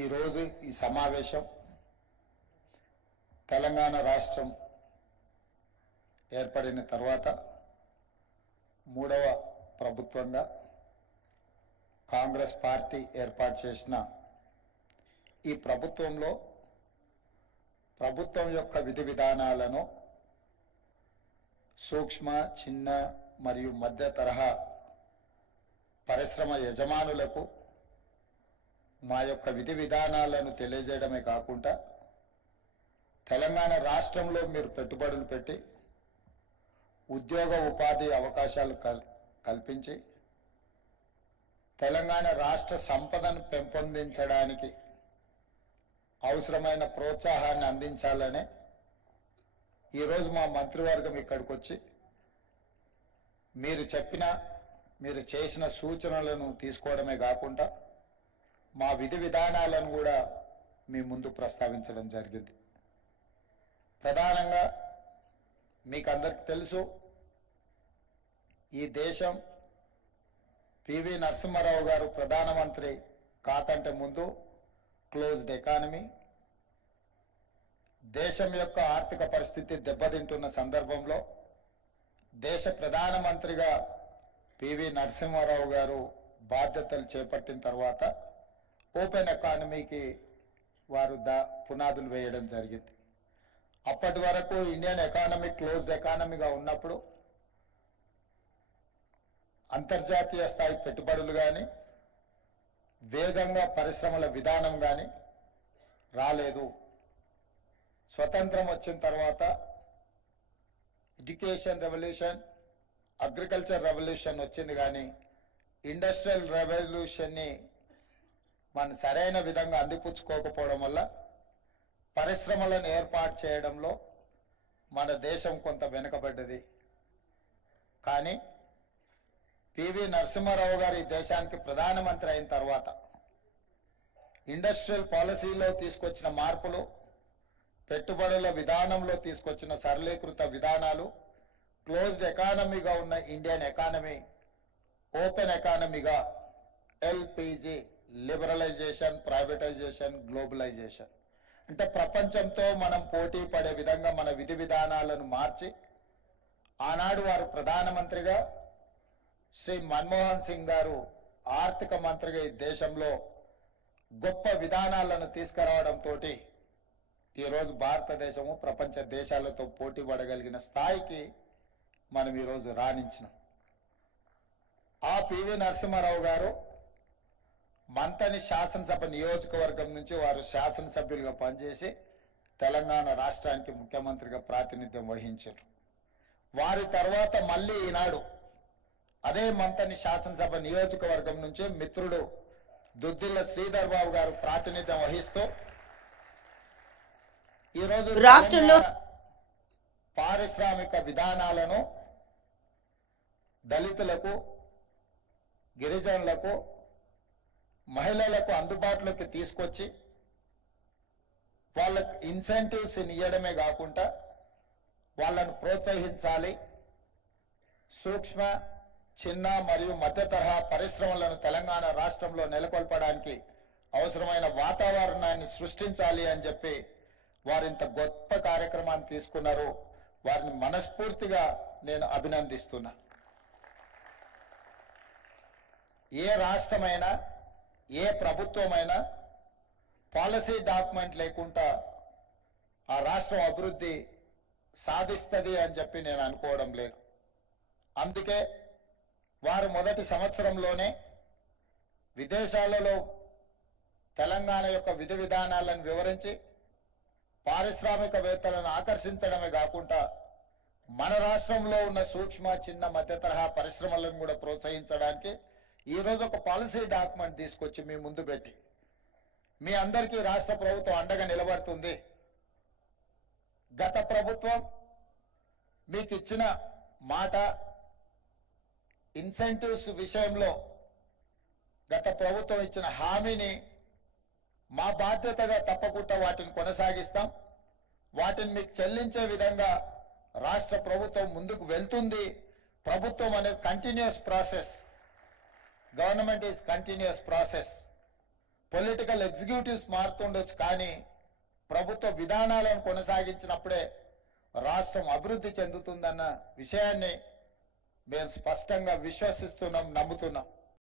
ఈరోజు ఈ సమావేశం తెలంగాణ రాష్ట్రం ఏర్పడిన తర్వాత మూడవ ప్రభుత్వంగా కాంగ్రెస్ పార్టీ ఏర్పాటు చేసిన ఈ ప్రభుత్వంలో ప్రభుత్వం యొక్క విధి విధానాలను సూక్ష్మ చిన్న మరియు మధ్య తరహా పరిశ్రమ యజమానులకు మా యొక్క విధి విధానాలను తెలియజేయడమే కాకుండా తెలంగాణ రాష్ట్రంలో మీరు పెట్టుబడులు పెట్టి ఉద్యోగ ఉపాధి అవకాశాలు కల్పించి తెలంగాణ రాష్ట్ర సంపదను పెంపొందించడానికి అవసరమైన ప్రోత్సాహాన్ని అందించాలనే ఈరోజు మా మంత్రివర్గం ఇక్కడికి వచ్చి మీరు చేసిన సూచనలను తీసుకోవడమే కాకుండా మా విధి విధానాలను కూడా మీ ముందు ప్రస్తావించడం జరిగింది. ప్రధానంగా మీకు అందరికీ తెలుసు, ఈ దేశం పివి నరసింహారావు గారు ప్రధానమంత్రి కాకంటే ముందు క్లోజ్డ్ ఎకానమీ, దేశం యొక్క ఆర్థిక పరిస్థితి దెబ్బతింటున్న సందర్భంలో దేశ ప్రధానమంత్రిగా పివి నరసింహారావు గారు బాధ్యతలు చేపట్టిన తర్వాత ఓపెన్ ఎకానమీకి వారు పునాదులు వేయడం జరిగింది. అప్పటి వరకు ఇండియన్ ఎకానమీ క్లోజ్డ్ ఎకానమీగా ఉన్నప్పుడు అంతర్జాతీయ స్థాయి పెట్టుబడులు కానీ వేగంగా పరిశ్రమల విధానం కానీ రాలేదు. స్వతంత్రం వచ్చిన తర్వాత ఎడ్యుకేషన్ రెవల్యూషన్, అగ్రికల్చర్ రెవల్యూషన్ వచ్చింది, కానీ ఇండస్ట్రియల్ రెవల్యూషన్ని మనం సరైన విధంగా అందిపుచ్చుకోకపోవడం వల్ల పరిశ్రమలను ఏర్పాటు చేయడంలో మన దేశం కొంత వెనుకబడ్డది. కానీ పివి నరసింహారావు గారు ఈ దేశానికి ప్రధానమంత్రి అయిన తర్వాత ఇండస్ట్రియల్ పాలసీలో తీసుకొచ్చిన మార్పులు, పెట్టుబడుల విధానంలో తీసుకొచ్చిన సరళీకృత విధానాలు, క్లోజ్డ్ ఎకానమీగా ఉన్న ఇండియన్ ఎకానమీ ఓపెన్ ఎకానమీగా ఎల్పిజి, లిబరలైజేషన్, ప్రైవేటైజేషన్, గ్లోబలైజేషన్ అంటే ప్రపంచంతో మనం పోటీ పడే విధంగా మన విధి విధానాలను మార్చి ఆనాడు వారు ప్రధానమంత్రిగా, శ్రీ మన్మోహన్ సింగ్ గారు ఆర్థిక మంత్రిగా ఈ దేశంలో గొప్ప విధానాలను తీసుకురావడంతో ఈరోజు భారతదేశము ప్రపంచ దేశాలతో పోటీ పడగలిగిన స్థాయికి మనం ఈరోజు రాణించినాం. ఆ పివి నరసింహారావు గారు మంతని శాసనసభ నియోజకవర్గం నుంచి వారు శాసనసభ్యులుగా పనిచేసి తెలంగాణ రాష్ట్రానికి ముఖ్యమంత్రిగా ప్రాతినిధ్యం వహించారు. వారి తర్వాత మళ్ళీ ఈనాడు అదే మంతని శాసనసభ నియోజకవర్గం నుంచి మిత్రుడు దుద్దిల్ల శ్రీధర్ బాబు గారు ప్రాతినిధ్యం వహిస్తూ ఈరోజు రాష్ట్రంలో పారిశ్రామిక విధానాలను దళితులకు, గిరిజనులకు, మహిళలకు అందుబాటులోకి తీసుకొచ్చి వాళ్ళకు ఇన్సెంటివ్స్ ఇవ్వడమే కాకుండా వాళ్ళను ప్రోత్సహించాలి. సూక్ష్మ, చిన్న మరియు మధ్య తరహా పరిశ్రమలను తెలంగాణ రాష్ట్రంలో నెలకొల్పడానికి అవసరమైన వాతావరణాన్ని సృష్టించాలి అని చెప్పి వారు ఇంత గొప్ప కార్యక్రమాన్ని తీసుకున్నారు. వారిని మనస్ఫూర్తిగా నేను అభినందిస్తున్నా. ఏ రాష్ట్రమైనా, ఏ ప్రభుత్వమైనా పాలసీ డాక్యుమెంట్ లేకుండా ఆ రాష్ట్రం అభివృద్ధి సాధిస్తుంది అని చెప్పి నేను అనుకోవడం లేదు. అందుకే వారు మొదటి సంవత్సరంలోనే విదేశాలలో తెలంగాణ యొక్క విధి విధానాలను వివరించి పారిశ్రామికవేత్తలను ఆకర్షించడమే కాకుండా మన రాష్ట్రంలో ఉన్న సూక్ష్మ, చిన్న, మధ్య తరహా పరిశ్రమలను కూడా ప్రోత్సహించడానికి ఈరోజు ఒక పాలసీ డాక్యుమెంట్ తీసుకొచ్చి మీ ముందు పెట్టి మీ అందరికీ రాష్ట్ర ప్రభుత్వం అండగా నిలబడుతుంది. గత ప్రభుత్వం మీకు ఇచ్చిన మాట, ఇన్సెంటివ్స్ విషయంలో గత ప్రభుత్వం ఇచ్చిన హామీని మా బాధ్యతగా తప్పకుండా వాటిని కొనసాగిస్తాం. వాటిని మీకు చెల్లించే విధంగా రాష్ట్ర ప్రభుత్వం ముందుకు వెళ్తుంది. ప్రభుత్వం అనేది continuous process, government is continuous process. Political executives మారుతుండొచ్చు, కానీ ప్రభుత్వ విధానాలను కొనసాగించినప్పుడే రాష్ట్రం అభివృద్ధి చెందుతుందన్న విషయాన్ని మేము స్పష్టంగా విశ్వసిస్తున్నాం, నమ్ముతున్నాం.